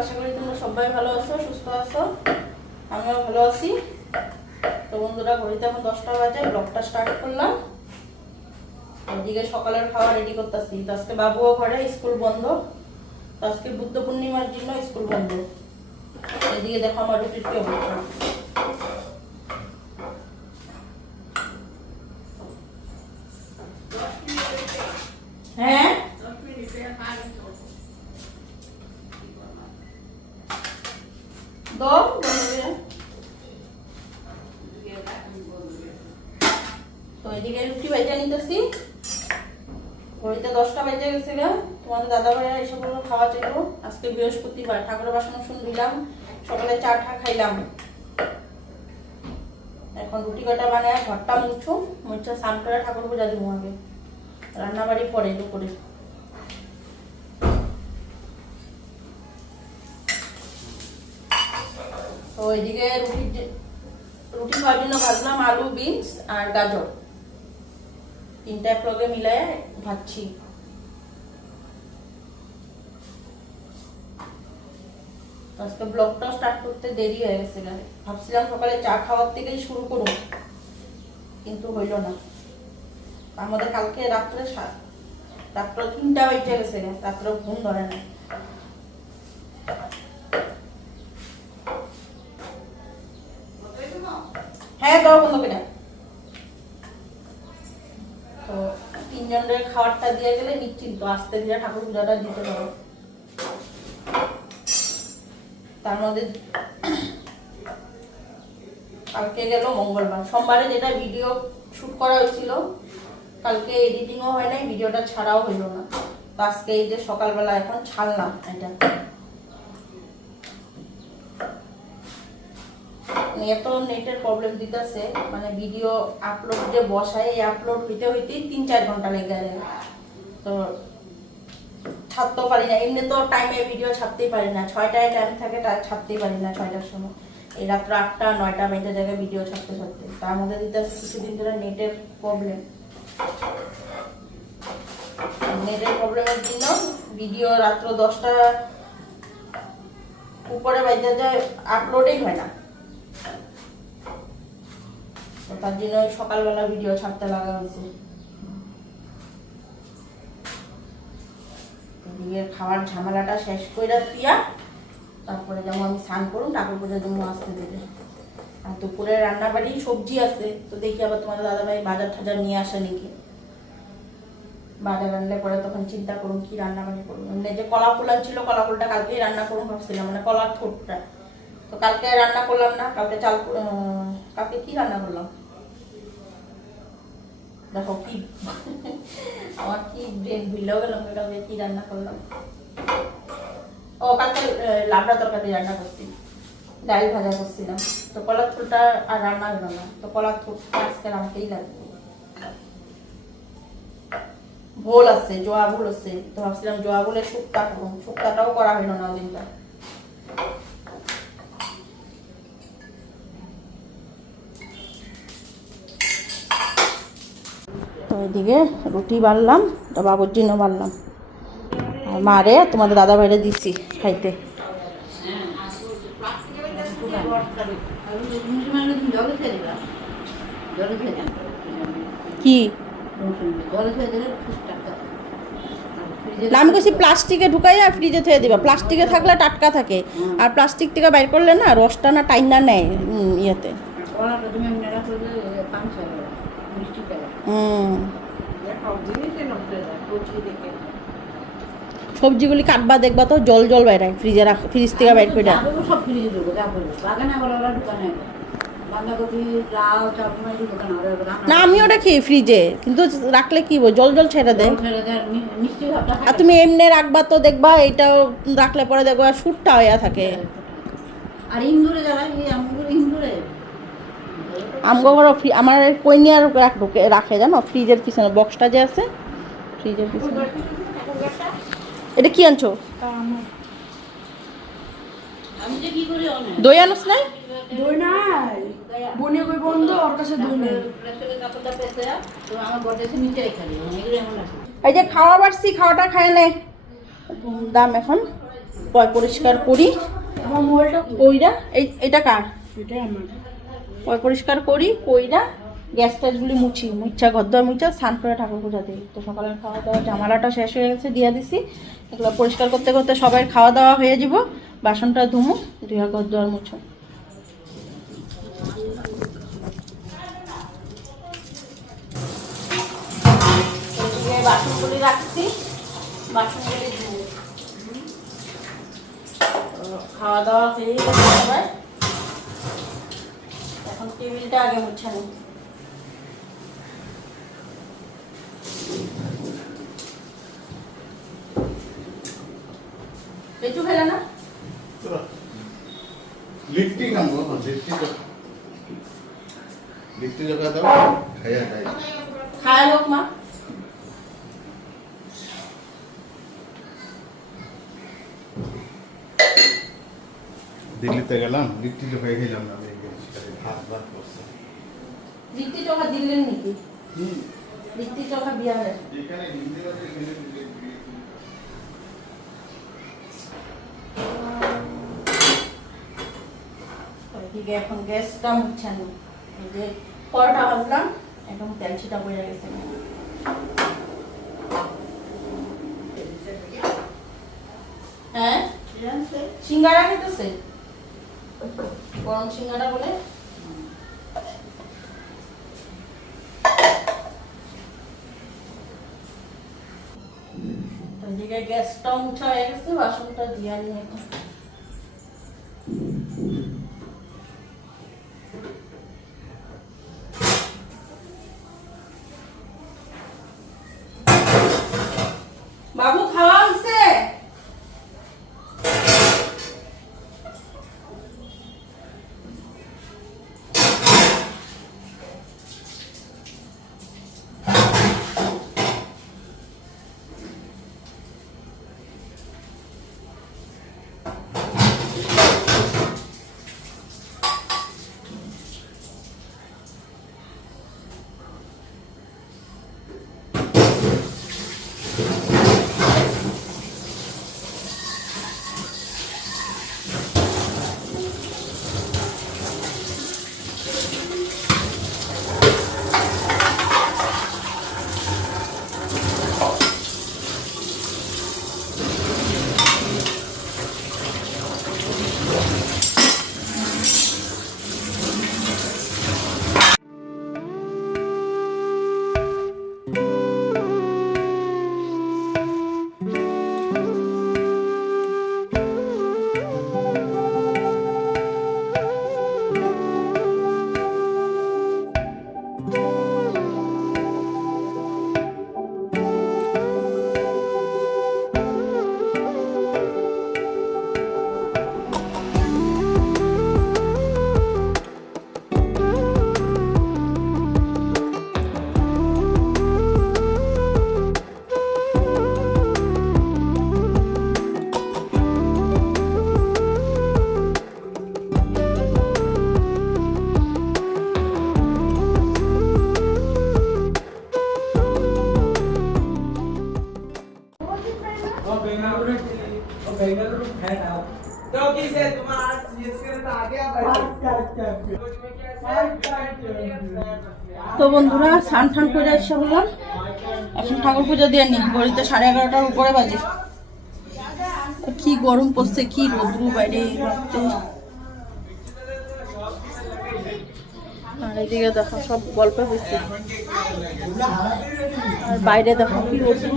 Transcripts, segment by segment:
আশা করি তোমরা সবাই ভালো আছো, সুস্থ আছো। আমিও ভালো আছি। তো বন্ধুরা, ঘড়িতে এখন 10টা বাজে, ব্লগটা স্টার্ট করলাম। এদিকে সকালের খাওয়া রেডি করতেছি। তো আজকে বাবুও ঘরে, স্কুল বন্ধ। তো আজকে বুদ্ধ পূর্ণিমার জন্য স্কুল বন্ধ। এদিকে দেখো আমার রুটির কি অবস্থা। হ্যাঁ, তো এদিকে রুটি ভাইজা নিতেছি। ঘড়িতে 10টা বেজে গেছে গা। তোমাদের দাদা ভাইয়া এসব খাওয়া চাইল। আজকে বৃহস্পতিবার, ঠাকুরের বাসন দিলাম, সকালে চা খাইলাম। এখন রুটি কটা বানায় ঘরটা মুছা স্নান করে ঠাকুর পূজা দিব। আগে রান্নাবাড়ি পরে দুপুরে। তো এদিকে রুটি খাওয়ার জন্য ভাজলাম আলু, বিনস আর গাজর, তিনটা একলগে মিলায় ভাজছি। আজকে ব্লগটা স্টার্ট করতে দেরি হয়ে গেছে। ভাবছিলাম সকালে চা খাওয়ার থেকেই শুরু করুন, কিন্তু হইল না। আমাদের কালকে রাত্রে 3টা বেজে গেছে, রাত্রে ঘুম ধরে না। হ্যাঁ, দাও বন্ধ করে। তো 3 জনের খাবারটা দিয়ে গেলে নিশ্চিন্ত, আস্তে ধীরে ঠাকুর পূজাটা দিতে পারো। তার মধ্যে কালকে গেল মঙ্গলবার, সোমবারে যেটা ভিডিও শুট করা হয়েছিল কালকে এডিটিংও হয় নাই, ভিডিওটা ছাড়াও হইল না। তো আজকে এই যে সকালবেলা এখন ছাড়লাম। এটা এত নেটের প্রবলেম দিতেছে, মানে ভিডিও আপলোড যে বসায়, এই আপলোড হইতে হইতেই 3-4 ঘন্টা লেগে যায়। তো ছাড়তেও পারি না, এমনি তো টাইমে ভিডিও ছাড়তেই পারি না। 6টায় টাইম থাকে, ছাড়তেই পারি না 6টার সময়। এই রাত্র 8টা-9টা বেজে জায়গায় ভিডিও ছাড়তে। তার মধ্যে দিতে কিছুদিন ধরে নেটের প্রবলেম। নেটের প্রবলেমের জন্য ভিডিও রাত্র 10টা উপরে বেজে যায়, আপলোডই হয় না। তার জন্য সকালবেলা ভিডিও ছাড়তে লাগা হয়েছে। এদিকে খাওয়ার ঝামেলাটা শেষ করে দিয়া তারপরে যেমন আমি স্নান করুন, ঠাকুর পূজা জন্য আসতে দেবে। আর দুপুরে রান্নাবাড়ি সবজি আছে, তো দেখি আবার তোমাদের দাদাভাই বাজার টাজার নিয়ে আসে নাকি। বাজার আনলে পরে তখন চিন্তা করুন কি রান্নাবাড়ি করুন। মানে যে কলা ফুল ছিল, কলা ফুলটা কালকেই রান্না করুন ভাবছিলাম, মানে কলার ঠোঁটটা। তো কালকে রান্না করলাম না। কালকে কি রান্না করলাম দেখো, কি আমার কি ব্রেন ভুলেও গেলাম। কালকে কি রান্না করলাম? ও, কালকে লাবড়া তরকারি রান্না করছি, ডাল ভাজা করছিলাম। তো কলার থুলটা আর রান্না হলো না। তো কলার থুলটা আজকে আমাকেই লাগবে। ভোল আছে, জোয়া ভুল আছে। তো ভাবছিলাম জোয়া ভুলের শুক্তা করুন, শুক্তাটাও করা হলো না দিনটা। তো এদিকে রুটি বানলাম, তো বাবুর জন্য বানলাম, আর মারে তোমাদের দাদা ভাইরে দিচ্ছি খাইতে। কি আমি কইছি প্লাস্টিকে ঢুকাইয়া ফ্রিজে থুয়ে দিবা। প্লাস্টিকে থাকলে টাটকা থাকে, আর প্লাস্টিক থেকে বাইর করলে না রসটা না টাইনা নেয় ইয়েতে। সবজিগুলি কাটবা, দেখবা তো জল জল বাইরায়, ফ্রিজে রাখ, ফ্রিজ থেকে বাইর করে। না, আমিও রাখি ফ্রিজে, কিন্তু রাখলে কি জল জল ছেড়ে দেয়। আর তুমি এমনি রাখবা তো দেখবা এটাও রাখলে পরে দেখবা সুটটা হইয়া থাকে। আর ইন্দুরে আমগো ঘর আমার কইনিয়ার রাখে জানো, ফ্রিজের পিছনে বক্সটা যে আছে, ফ্রিজের পিছনে। এটা কি আনছো? দই আনস নাই? দই নাই, বনে কই বন্ধ, ওর কাছে দই নেই। এই যে খাওয়া বাড়ছি, খাওয়াটা খায় নে দাম এখন। পরিষ্কার করি আমার মোবাইলটা কইরা এটা কার এটাই আমার। পরিষ্কার করি কইরা গ্যাস ট্যাসগুলি মুছা ঘরদর মুছা স্নান করে ঠাকুর পূজা দিই। তো সকালের খাওয়া দাওয়া জামালাটা শেষ হয়ে গেছে, দিয়ে দিছি। এগুলো পরিষ্কার করতে করতে সবাই খাওয়া দাওয়া হয়ে যাব, বাসনটা ধুমু, ধুয়া ঘরদর মুছো। বাসনগুলি রাখছি, বাসনগুলি ধুবো। খাওয়া দাওয়া হয়ে গেছে সবাই, এখন টেবিলটা আগে মুছে নিই। পেঁচু খেলে না লিফটি কাম করো, লিফটি জগা দাও, খায়া খাই খায় লোক মা। দিল্লিতে গেলাম, লিফটি জগা খেলাম না, আমি ভাত ভাত করছি। লিট্টি চোখা দিলেন নাকি? লিট্টি চোখা বিহারে এখানে হিন্দি ভাষা এখানে ওইদিকে এখন গ্যাসটা মুছে নিই। এই যে পরোটা ভাজলাম, এখন তেল ছিটা পড়ে গেছে। হ্যাঁ সিঙ্গারা খেতেছে, গরম সিঙ্গারা বলে। ওইদিকে গ্যাসটাও মুছা হয়ে গেছে, বাসনটা দিয়ে নিই এখন। বাবু খাওয়া হয়েছে? তো বন্ধুরা স্নান টান করে এসে বললাম, এখন ঠাকুর পুজো দিয়ে নি। ঘড়িতে 11:30টার উপরে বাজে। কি গরম পড়ছে, কি রোদ্রু বাইরে রাখতে। আর এদিকে দেখো সব গল্প হচ্ছে, আর বাইরে দেখো কি রোদ্রু।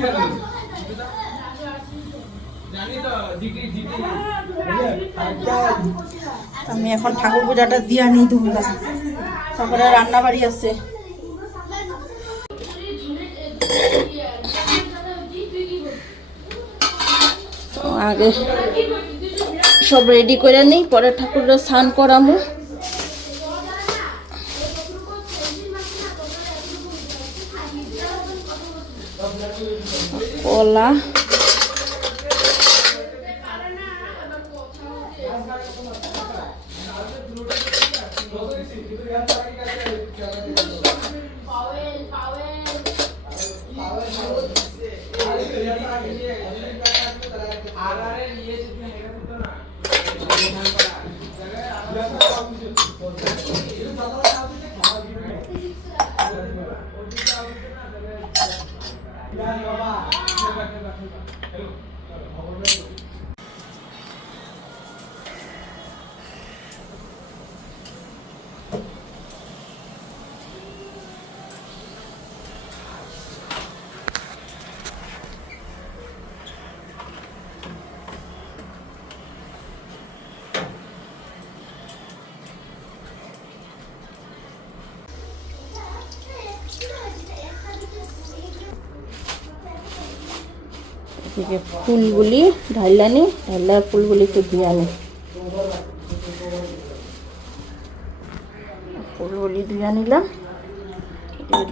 আমি এখন ঠাকুর পূজাটা দিয়ে নিই ধুমধাম, তারপরে রান্না বাড়ি আছে। আগে সব রেডি করে নিই, পরে ঠাকুরের স্নান করামু। কলা এদিকে ফুলগুলি ঢাইলানি, ঢাইলা ফুলগুলি একটু দিয়ে আনি, ফুলগুলি দিয়ে নিলাম।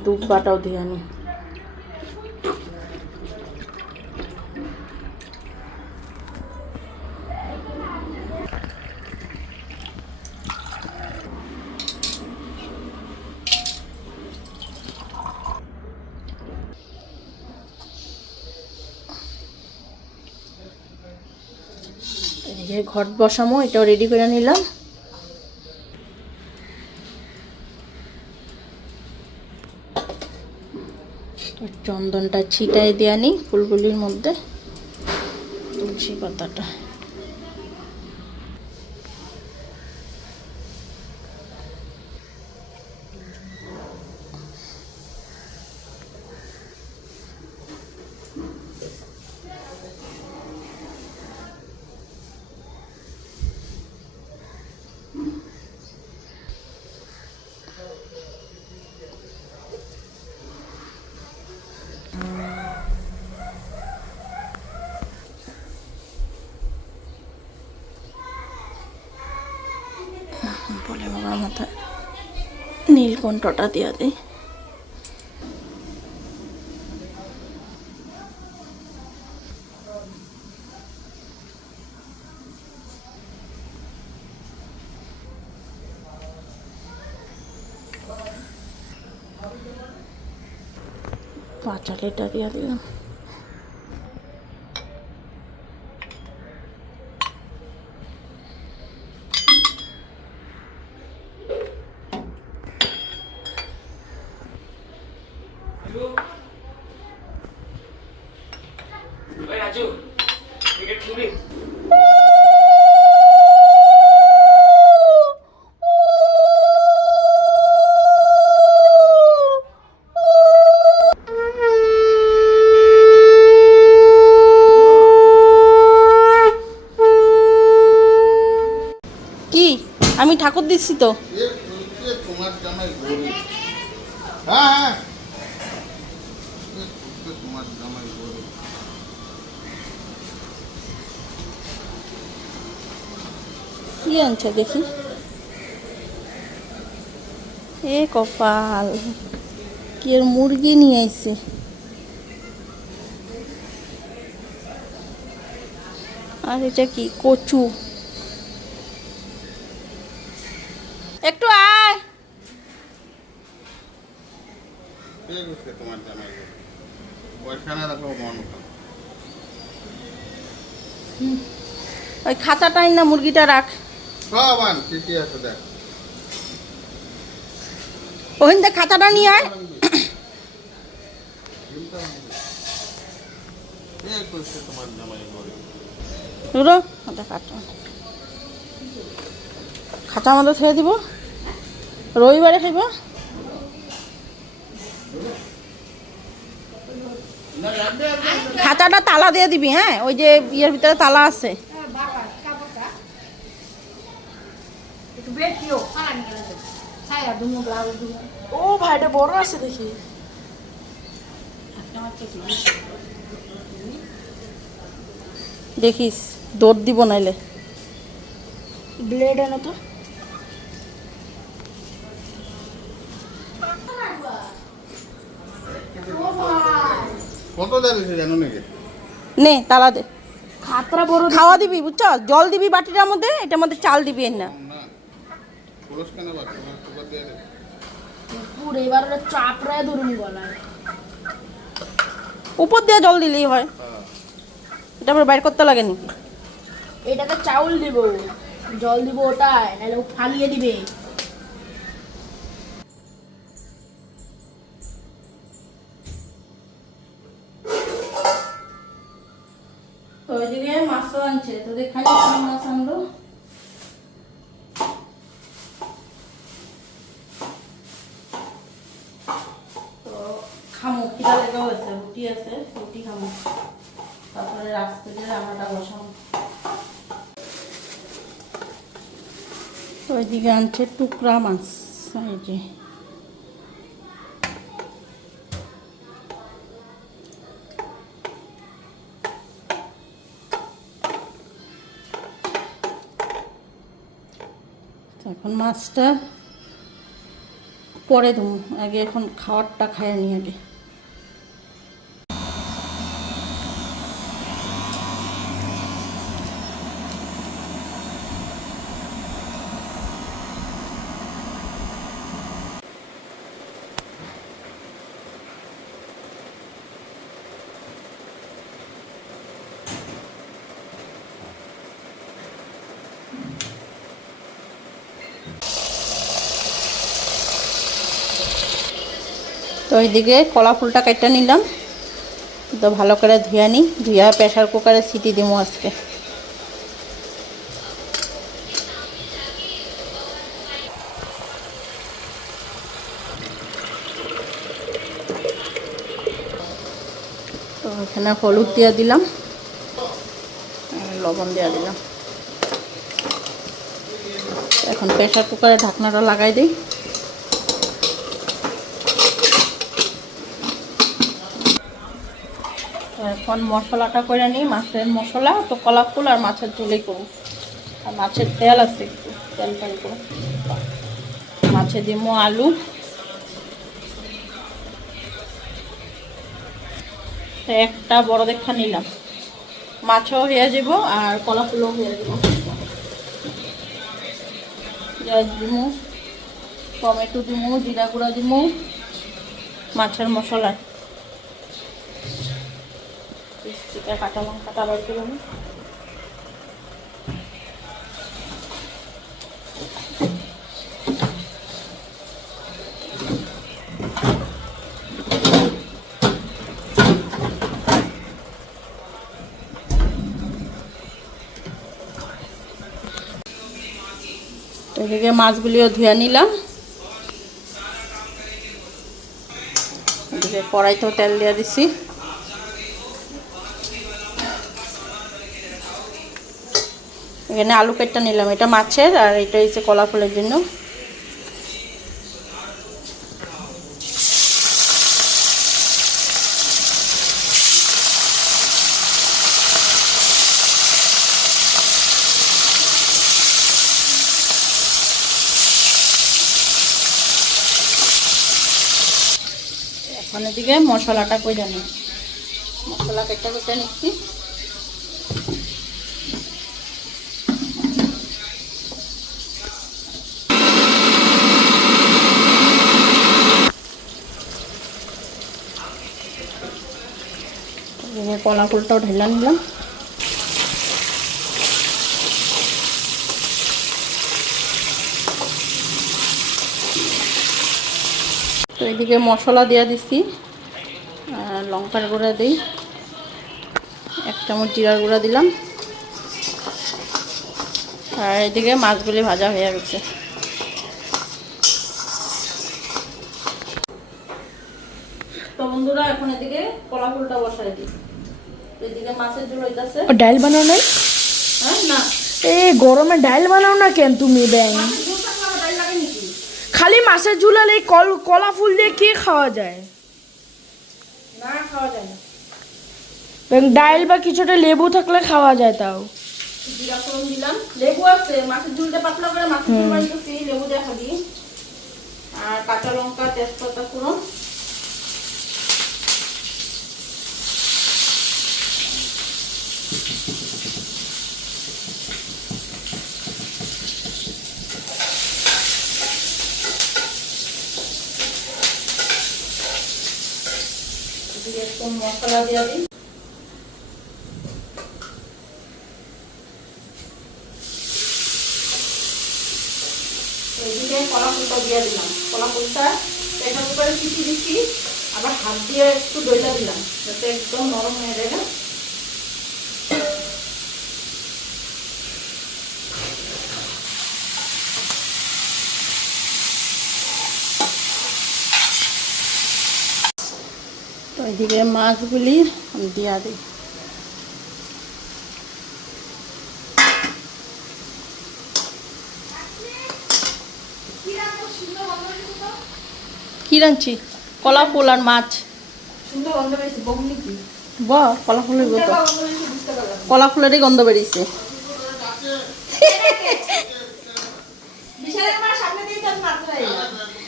দুধ বাটাও দিয়ে আনি। এদিকে ঘট বসামো, এটাও রেডি করে নিলাম। চন্দনটা ছিটাই দিয়ে আনি ফুলগুলির মধ্যে, তুলসী পাতাটা। বলে বাবার মাথায় নীলকণ্ঠটা দিয়া দিই। পাঁচালিটা দিয়া দিলাম। কি আমি ঠাকুর দিচ্ছি তো। তোমার জামাই গরিব। হ্যাঁ হ্যাঁ, তোমার জামাই গরিব। কি আনছে দেখি। এ কপাল, কি এর মুরগি নিয়ে আইছে। আর এটা কি কচু। একটু আয়। তোমার জামাই গরিব, পয়সা না রাখলেও মন খারাপ। ওই খাঁচাটাই না মুরগিটা রাখ। সব আন, কি আছে দেখ। ওখান থেকে খাঁচাটা নিয়ে আয়। তোমার জামাই গরিব। দুটো খাঁচা মতো ছেড়ে দিব, রবিবারে খাইব। খাঁচাটা তালা দিয়ে দিবি, হ্যাঁ ওই যে ইয়ের ভিতরে তালা আছে। ও ভাইটা বড় আছে দেখি। দেখিস দৌড় দিব নাইলে। ব্লেড এনে তো। কত দাঁড়িয়েছে জানো নাকি? নে তালা দে। খাতরা বড় খাওয়া দিবি বুঝছ, জল দিবি বাটিটার মধ্যে, এটার মধ্যে চাল দিবি না। না খোলস কেন বাকি দিয়ে দে। পুরো এবার চাপড়ায় ধরুন গলায়। উপর দিয়ে জল দিলেই হয়, হ্যাঁ, এটা আবার বাইর করতে লাগে নাকি? এটাতে চাউল দিব। জল দিব ওটাই, নাহলে ও ফালিয়ে দিবে। তো ওইদিকে মাছও আনছে, তো দেখানি মাছ আনলো। তো খামো, খিদা লেগে হয়েছে, রুটি আছে, রুটি খামো, তারপরে রাস্তা দিয়ে রান্নাটা বসাবো। ওইদিকে আনছে টুকরা মাছ, এই যে এখন মাছটা পরে দেবো, আগে এখন খাবারটা খাইয়ে নিই আগে। তো এইদিকে কলা ফুলটা কেটে নিলাম, তো ভালো করে ধুয়ে নিই, ধুয়ে প্রেশার কুকারে সিটি দিব আজকে। তো এখানে হলুদ দিয়ে দিলাম, লবণ দিয়ে দিলাম। এখন প্রেশার কুকারে ঢাকনাটা লাগাই দিই। এখন মশলাটা করে নিই, মাছের মশলা তো কলা ফুল আর মাছের ঝোলেই করব। আর মাছের তেল আছে, একটু তেল ফেল করব। মাছে দিব আলু, একটা বড় দেখা নিলাম, মাছও হয়ে যাব আর কলা ফুলও হয়ে যাব। পেঁয়াজ দিব, টমেটো দিব, জিরা গুঁড়া দিব, মাছের মশলা, কাঁচা লঙ্কাটা আবার করে নিই। এদিকে মাছগুলিও ধুয়ে নিলাম, এদিকে কড়াইতেও তেল দিয়ে দিছি। এখানে আলু কেটে নিলাম, এটা মাছের আর এটা হচ্ছে কলা ফুলের জন্য। এখন এদিকে মশলাটা করে নিই, মশলা কেটে নিচ্ছি। কলা ফুলটাও ঢেলে নিলাম। তো এদিকে মশলা দিয়ে দিচ্ছি, লঙ্কার গুঁড়া দিই, 1 চামচ জিরার গুঁড়া দিলাম, আর এদিকে মাছগুলি ভাজা হয়ে গেছে। তো বন্ধুরা এখন এদিকে কলা ফুলটা বসাই দিই। এদিকে মাছের ঝোল হইতাছে। ডাল বানাও নাই? হ্যাঁ না, এই গরমে ডাল বানাও না কেন তুমি? ব্যাং মাছের ঝোল থাকলে আবার ডাল লাগে নাকি? খালি মাছের ঝোল আর এই কলা ফুল দিয়ে কি খাওয়া যায়? না, খাওয়া যায় না। ব্যাং ডাল বা কিছুটা লেবু থাকলে খাওয়া যায়। তাও জিরা ফোড়ন দিলাম, লেবু আছে, মাছের ঝোলটা পাতলা করে মাছের ঝোল বানিয়েছি, লেবু দিয়ে খাবি। আর কাঁচা লঙ্কা, তেজপাতা ফোড়ন, একটু মশলা দিয়ে দিই। এইদিকে কলা ফুলটা দিয়ে দিলাম। কলা ফুলটা প্রেশার কুকারে সিটি দিচ্ছি, আবার হাত দিয়ে একটু দইলা দিলাম যাতে একদম নরম হয়ে যায় না। তো এইদিকে মাছগুলি দিয়া দিই। কি রাঁধছি? কলা ফুল আর মাছ। সুন্দর গন্ধ পেয়েছি, বগুনি কি? বাহ, কলা ফুলের তো গন্ধ পেয়েছি বুঝতে পারলাম। কলা ফুলেরই গন্ধ বেরিয়েছে। বিশালের মার সামনে দিয়ে তো মাত্র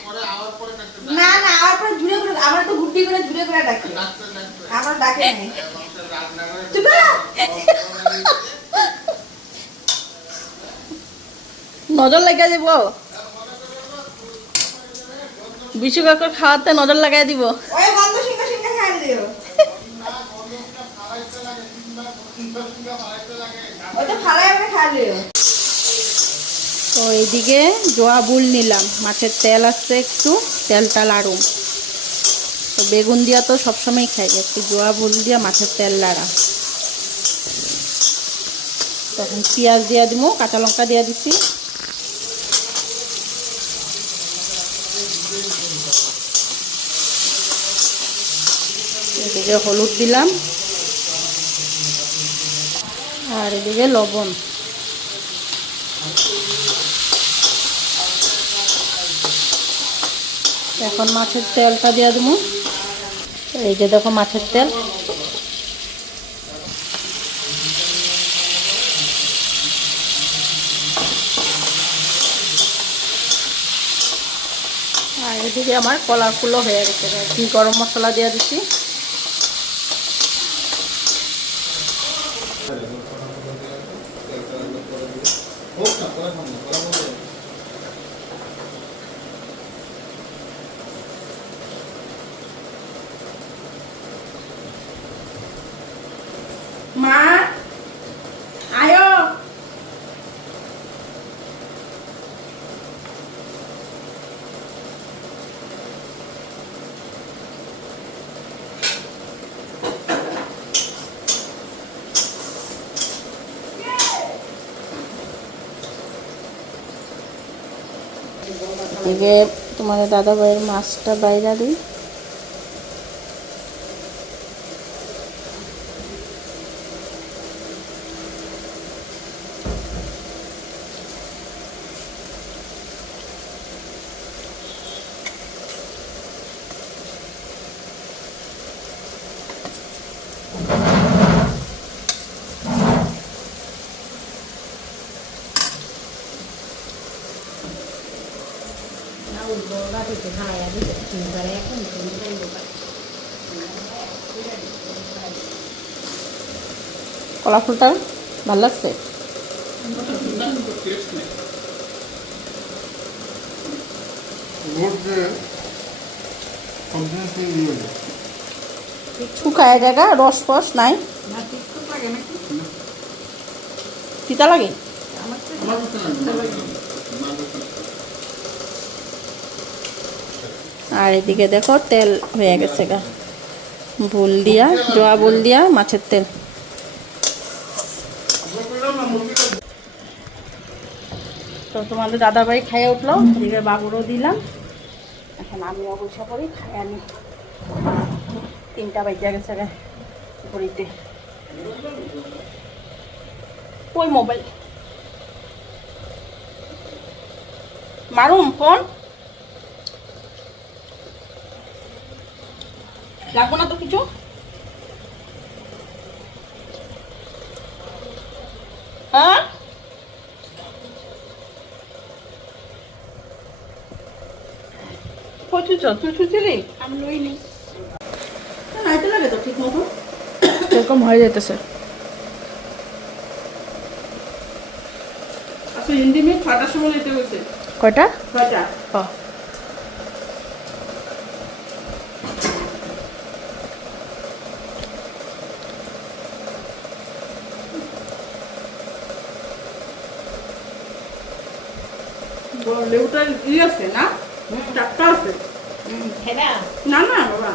পরে আওয়ার পরে কাটতে না না, আমার পরে ঝুড়ে করে, আমার তো গুড্ডি করে ঝুড়ে করে ডাকে, ডাকতে আমার ডাকে নাই। রাজনগরে চুপ কর। নজর লাগাই দিব, বিশু কাকুর খাওয়াতে নজর লাগাই দিব। ওই গন্ধ সিংহা সিংহা খাই দিও। ওই তো ফালাই আমরা খাই দিও। তো এইদিকে জোয়া বুল নিলাম, মাছের তেল আসছে একটু, তেলটা লাড়ুম। তো বেগুন দিয়া তো সবসময় খাই, একটু জোয়া বুল দিয়া মাছের তেল লাড়া। তখন পেঁয়াজ দিয়া দিব, কাঁচা লঙ্কা দিয়া দিছি। এদিকে হলুদ দিলাম, আর এদিকে লবণ। এখন মাছের তেলটা দিয়ে দেবো। এই যে দেখো মাছের তেল। আর এদিকে আমার কলার ফুলও হয়ে গেছে, কি গরম মশলা দিয়ে দিচ্ছি। মা আয়ো। এদিকে তোমাদের দাদা ভাইয়ের মাছটা বাইরা দিই। কলা ফুলটা ভালো লাগছে। শুকায় জায়গা, রস ফস নাই, তিতা লাগে। আর এদিকে দেখো তেল হয়ে গেছে গা, বুল দিয়া, জোয়া বুল দিয়া মাছের তেল। তো তোমাদের দাদাভাই খাইয়ে উঠলো, এদিকে বাবুরও দিলাম। এখন আমি অবসর করি, খাই আনি। 3টা বাজে গেছে গা ঘড়িতে। ওই মোবাইল মারুম ফোন লাগবো না তো কিছু। হ্যাঁ কচুছ তুই ছুটিলি, আমি লইনি, নাইতে লাগে তো ঠিক মতো। এরকম হয়ে যাইতেছে। আচ্ছা হিন্দি মেয়ে 6টার সময় যেতে হয়েছে। কয়টা? 6টা। ও লেবুটা আছে না, চারটা আছে। না না বাবা,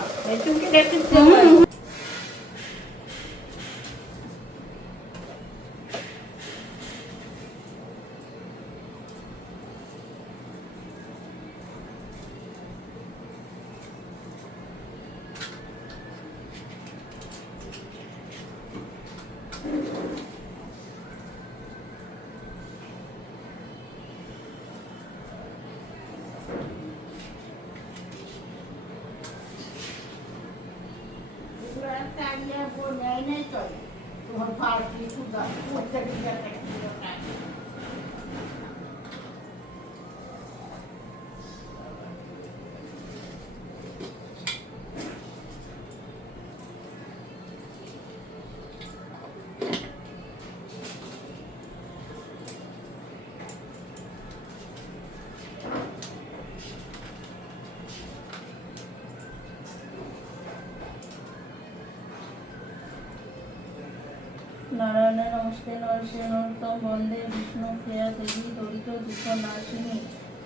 নারায়ণের নমস্তে নরসে নরোত্তম বন্দে বিষ্ণু প্রিয়া দেবী দরিদ্র দুঃখ নাশিনী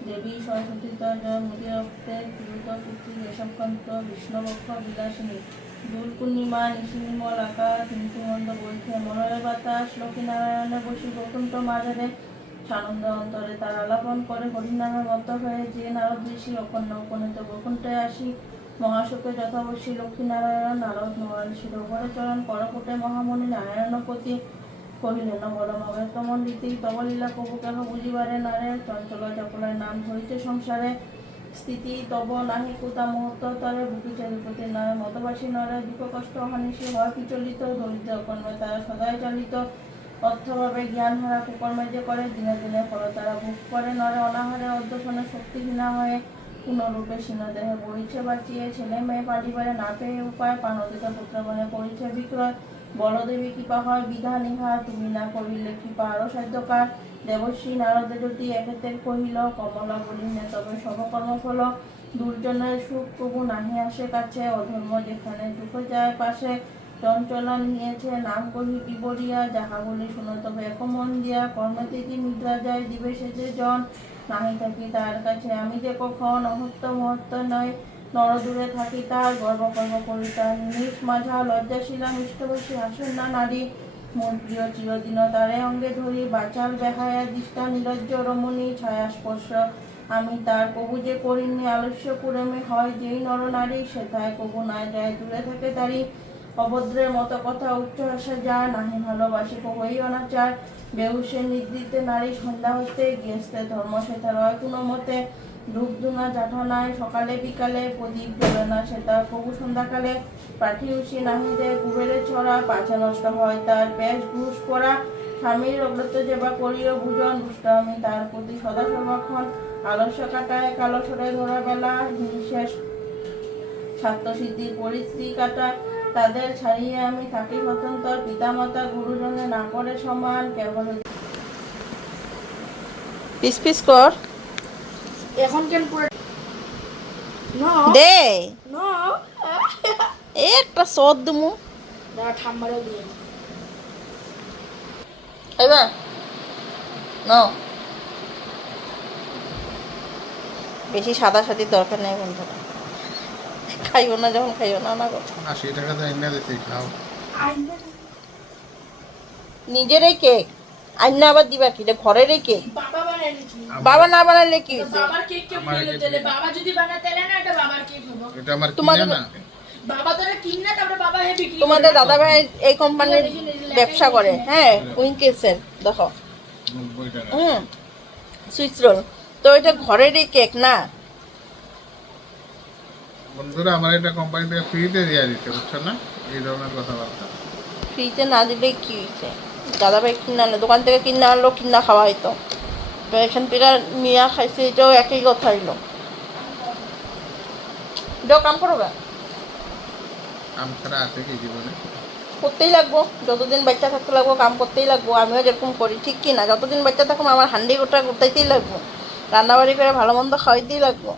দেবী সরস্বতী জয় মুদিরক্তে তিরুত পুত্রী রেশবকান্ত বিষ্ণুবক্ষ বিলাসিনী দোল পূর্ণিমা নিশি নির্মল আকাশ মন্দ বইছে মনোরম বাতাস লক্ষ্মীনারায়ণে বসি বৈকুণ্ঠ মাঝারে সানন্দ অন্তরে তার আলাপন করে হরিনামে বদ্ধ হয়ে যে নারদ ঋষি অপন্ন উপনীত বৈকুণ্ঠে আসি মহাশোকে যথাবশ্যী লক্ষ্মীনারায়ণ নারদ মহান শিরোভরে চরণ করকুটে মহামণি নারায়ণপতি কহিলেন বলমবে তমন্ডিতি তবলীলা প্রভু কেহ বুঝিবারে নারে চঞ্চল চপলায় নাম ধরিতে সংসারে স্থিতি তব নাহি কুতা মুহূর্ত তরে বুকি চরিপতি নয় মতবাসী নরে দুঃখ কষ্ট হানিসি হয় বিচলিত দরিদ্র কর্মে তারা সদাই চালিত অর্থভাবে জ্ঞান হারা কুকর্মে যে করে দিনে দিনে ফল তারা ভোগ করে নরে অনাহারে অর্ধসনে শক্তিহীনা হয়ে পুনরূপে সিংহদেহে বইছে বাঁচিয়ে ছেলে মেয়ে পাঠিবারে না পেয়ে উপায় পানদিত পুত্রবনে করিছে বিক্রয় বলদেবী কৃপা হয় বিধান ইহা তুমি না করিলে কৃপা আরো সাধ্যকার দেবশ্রী নারদে যদি একেতে কহিল কমলা বলিনে তবে সবকর্মফল দুর্জনের সুখ প্রভু নাহি আসে কাছে অধর্ম যেখানে দুঃখ যায় পাশে চঞ্চলা নিয়েছে নাম কহি বিবরিয়া যাহা বলি শুনো তবে এক মন দিয়া কর্মতে কি নিদ্রা যায় দিবে সে যে জন নাহি থাকি তার কাছে আমি যে কখন অহত্য মহত্ব নয় নরদূরে থাকি তার গর্ব কর্ম করি তার নিজ মাঝা লজ্জাশীলা মিষ্টবসী আসেন না নারী মন প্রিয় চিরদিন তারে অঙ্গে ধরি বাচাল বেহায়া দৃষ্টা নিরজ্জ রমণী ছায়া স্পর্শ আমি তার কবু যে করিনি আলস্য পুরমে হয় যেই নরনারী সেথায় কবু নাই যায় দূরে থাকে তারি অভদ্রের মতো কথা উচ্চ হাসা যায় নাহি ভালোবাসি কবই অনাচার বেহুসে নিদ্রিতে নারী সন্ধ্যা হইতে গিয়েছে ধর্ম সেথা রয় কোনো মতে ধূপ ধুনা জাঠা নাই সকালে বিকালে প্রদীপ জ্বলে না সেটা কবু সন্ধ্যাকালে পাঠি উষি নাহি দেয় কুবেরে ছড়া পাছা নষ্ট হয় তার বেশ ঘুষ পড়া স্বামীর অগ্রত যেবা করিও ভুজন দুষ্ট আমি তার প্রতি সদা সর্বক্ষণ আলস্য কাটায় কালো সরে ধরা বেলা নিঃশেষ স্বার্থ সিদ্ধি পরিস্ত্রী কাটা তাদের ছাড়িয়ে আমি থাকি স্বতন্ত্র পিতামাতা গুরুজনে না করে সমান কেবল পিস পিস কর এখন কেন পুরো নো দে নো একটা সদ দুমু দাঁড়া ঠাম্মারে দিয়ে খাইবা নাও বেশি সাদা সাদি দরকার নেই বন্ধুরা খাইও না যখন খাইও না না গো 80 টাকা তো এনে দিতে খাও নিজেরই কেক আইনা আবার দিবা কি ঘরেরই কেক বাবা বানাইছি বাবা না বানাইলে কি বাবার কেক কে বলে দিলে বাবা যদি বানাতে না এটা বাবার কেক হলো এটা আমার তোমাদের কিনা না বাবা তোরা কিনা তারপরে বাবা হে বিক্রি তোমাদের দাদা ভাই এই কোম্পানির ব্যবসা করে হ্যাঁ উইঙ্কেসের দেখো 90 টাকা সুইস রোল তো এটা ঘরেরই কেক না বন্ধুরা আমার এটা কোম্পানি থেকে ফ্রিতে দিয়ে দিচ্ছে বুঝছো না এই ধরনের কথাবার্তা ফ্রিতে না দিলে কি হয়েছে দাদা ভাই কিনে আনলো দোকান থেকে কিনে আনলো কিনা খাওয়া হয়তো তো এখান থেকে নিয়ে খাইছে এটাও একই কথা হইলো এটাও কাম করো গা কাম ছাড়া আছে কি জীবনে করতেই লাগবো যতদিন বাচ্চা থাকতে লাগবো কাম করতেই লাগবো আমিও যেরকম করি ঠিক কি না যতদিন বাচ্চা থাকুন আমার হান্ডি গোটা করতেই লাগবো রান্নাবাড়ি করে ভালো মন্দ খাওয়াইতেই লাগবো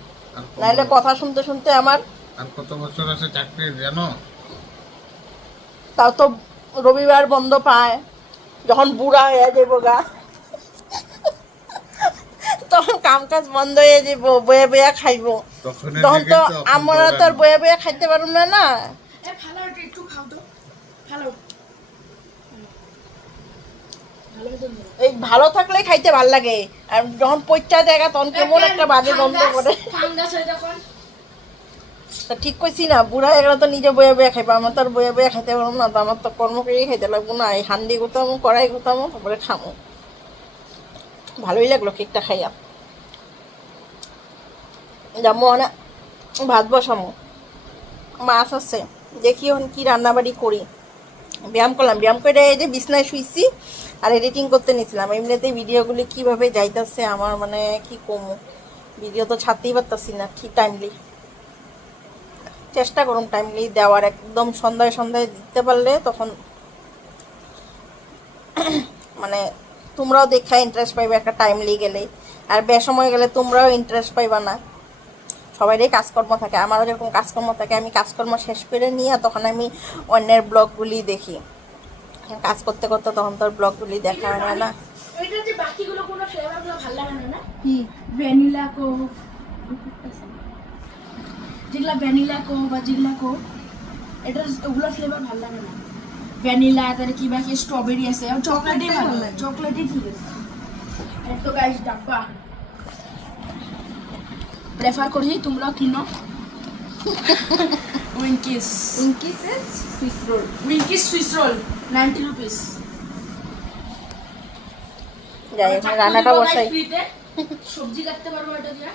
নাহলে কথা শুনতে শুনতে আমার আর কত বছর আছে চাকরি জানো তাও তো রবিবার বন্ধ পায় যখন বুড়া হয়ে যাবো গা তখন কাম কাজ বন্ধ হয়ে যাবো, বয়ে বয়ে খাইবো। তখন তো আমরা তো আর বয়ে বয়ে খাইতে পারবো না না। ভালো একটু খাও তো, ভালো এই ভালো থাকলে খাইতে ভাল লাগে, আর যখন পয়চা জায়গা তখন কেমন একটা বাজে গন্ধ করে। ফাঙ্গাস হয় তখন। তা ঠিক কইছি না, বুড়া এগুলো তো নিজে বয়ে বয়ে খাইবো, আমার তো আর বয়ে বয়ে খাইতে পারবো না। তো আমার তো কর্ম করেই খাইতে লাগবো না। এই হান্ডি গুতামো, কড়াই গুতামো, তারপরে খামো। ভালোই লাগলো কেকটা খাইয়া। যাবো না, ভাত বসামো, মাছ আছে, দেখি এখন কি রান্নাবাড়ি করি। ব্যায়াম করলাম, ব্যায়াম করে এই যে বিছনায় শুইছি আর এডিটিং করতে নিয়েছিলাম। এমনিতেই ভিডিওগুলি কিভাবে যাইতেছে আমার, মানে কি কমো, ভিডিও তো ছাড়তেই পারতাছি না ঠিক টাইমলি। চেষ্টা করুন টাইমলি দেওয়ার, একদম সন্ধ্যায় সন্ধ্যায় দিতে পারলে তখন মানে তোমরাও দেখা ইন্টারেস্ট পাইবে একটা টাইমলি গেলে। আর বেসময় গেলে তোমরাও ইন্টারেস্ট পাইবা না। সবাইরই কাজকর্ম থাকে, আমারও যেরকম কাজকর্ম থাকে, আমি কাজকর্ম শেষ করে নিয়ে তখন আমি অন্যের ব্লগগুলি দেখি। কাজ করতে করতে তখন তোর ব্লগগুলি দেখা হয় না। এটা যে বাকিগুলো কোনো ফ্লেভারগুলো ভালো লাগে না, না কি ভ্যানিলা কোক, যেগুলা ভ্যানিলা কোক বা যেগুলা কোক, এটা ওগুলো ফ্লেভার ভালো লাগে না। ভ্যানিলা তারপরে কি বাকি স্ট্রবেরি আছে, আর চকলেটই ভালো লাগে, চকলেটই ঠিক আছে। আর তো গাইস ডাব্বা প্রেফার করি তোমরা কিনো Winkies Swiss roll, Winkies Swiss roll 90 rupees. যাই এখন রান্নাটা বসাই। সবজি কাটতে পারবো এটা দিয়ে।